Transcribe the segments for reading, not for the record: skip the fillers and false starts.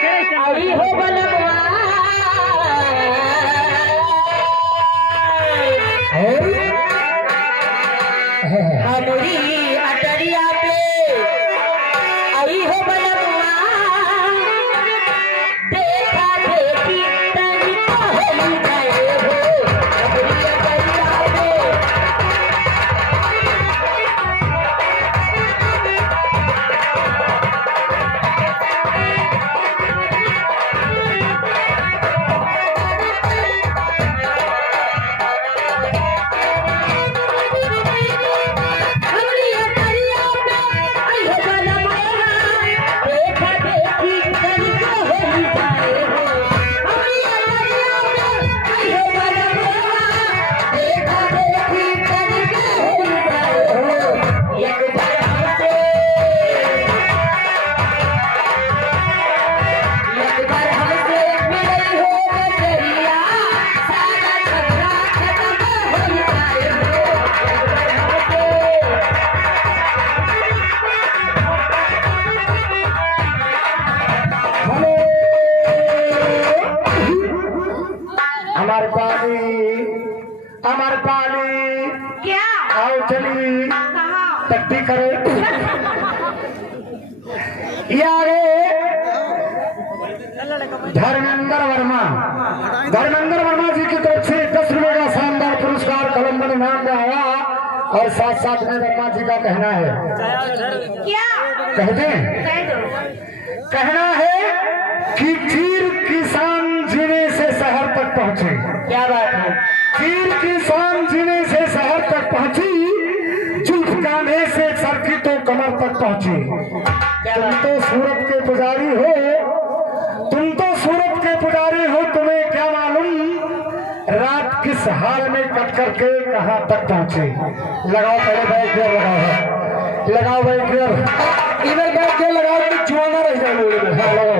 आई हो बलवा हमारी अटरिया पे आई हो बलवा देखा देखी तन हो गए हो हमारी अटरिया पे अमर पाली क्या आओ चली तकती करे यारे धर्मेंद्र वर्मा जी की तरफ से 10 रुपए का शानदार पुरस्कार कलम में नाम में आया और साथ साथ में वर्मा जी का कहना है क्या कहते हैं कहना है कि चीर किसान जिले से शहर तक पहुंचे। क्या बात है चीर किसान जिले से शहर तक पहुंची जुल्फ कान्हे से सरकी तो कमर तक पहुंची। तुम तो सूरत के पुजारी हो तुम्हें क्या मालूम रात किस हाल में कट करके कहां तक पहुंचे। लगाओ पहले बैठ गियर लगाओ बैठ गियर इधर बैठ गियर लगाओ तो जुआना रह जाए। हाँ लगाओ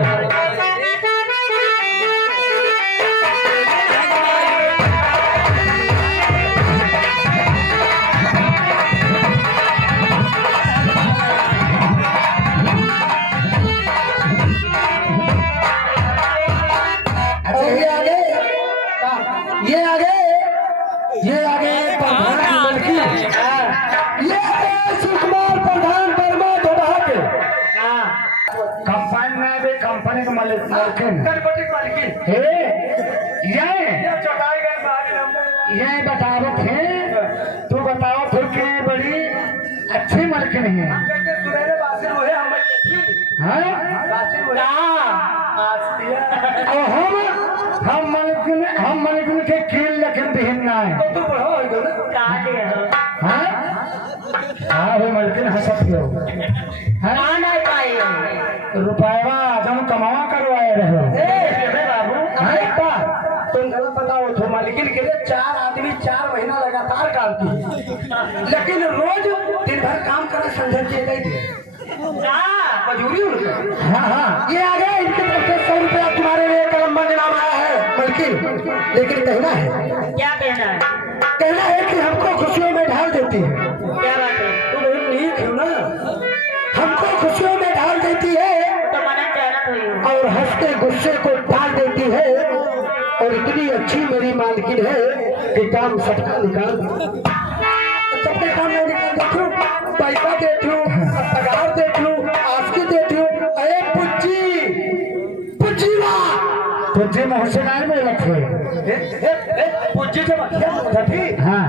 ये आगे प्रधान की लड़की ये सुकुमार प्रधान वर्मा दोबारा के कंपनी में भी कंपनी का मालिक हे ये बताओ थे तू बताओ फिर कि बड़ी अच्छी मालकिन है। हम मालकिन के कील लेकिन दिहना है। हाँ वो मालकिन हंसत हो रुपया जब कमावा करवाए रहे बाबू तुम गलत बताओ तो मालकिन के लिए 4 आदमी 4 महीना लगातार काम किए लेकिन रोज दिन भर काम करना संझा किए गए थे मजूरी उनका। हाँ ये आ गए इनके तरफ से 100 रुपया तुम्हारे लिए कलम में नाम आया है मालकिन। लेकिन कहना है क्या कहना है कहना है कि हमको खुशियों में ढाल देती है। क्या बात है तुम ठीक हो ना हमको खुशियों में ढाल देती है तो मना कहना तो और हंसते गुस्से को टाल देती है और इतनी अच्छी मेरी मालकिन है कि काम सबका निकाल सबके काम नहीं निकाल देती हूँ पैसा देती हूँ पगार देती हूँ आस्की देती हूँ। अरे पुज्जी मोहसिनार में रखे पुज्जी के हाँ